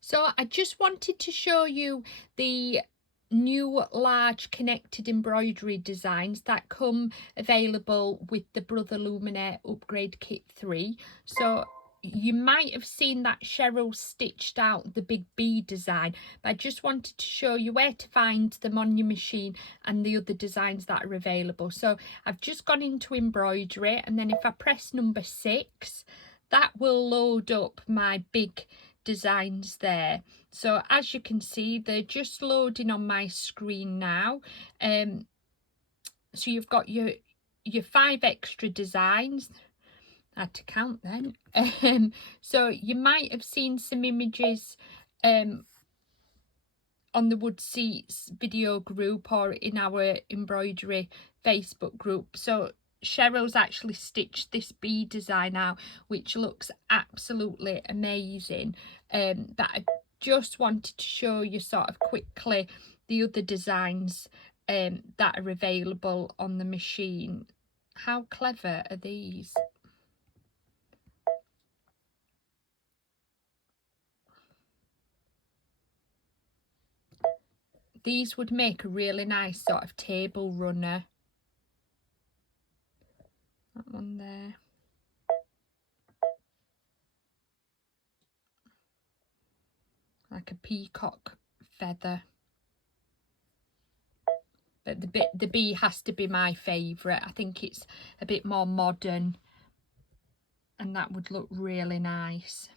So I just wanted to show you the new large connected embroidery designs that come available with the Brother Luminaire Upgrade Kit 3. So you might have seen that Cheryl stitched out the big bee design, but I just wanted to show you where to find them on your machine and the other designs that are available. So I've just gone into embroidery, and then if I press number 6, that will load up my big designs there. So as you can see, they're just loading on my screen now. So you've got your 5 extra designs. I had to count then. So you might have seen some images on the Wood Seats video group or in our embroidery Facebook group. So Cheryl's actually stitched this bee design out, which looks absolutely amazing. But I just wanted to show you sort of quickly the other designs that are available on the machine. How clever are these? These would make a really nice sort of table runner. That one there. Like a peacock feather. But the bee has to be my favourite. I think it's a bit more modern and that would look really nice.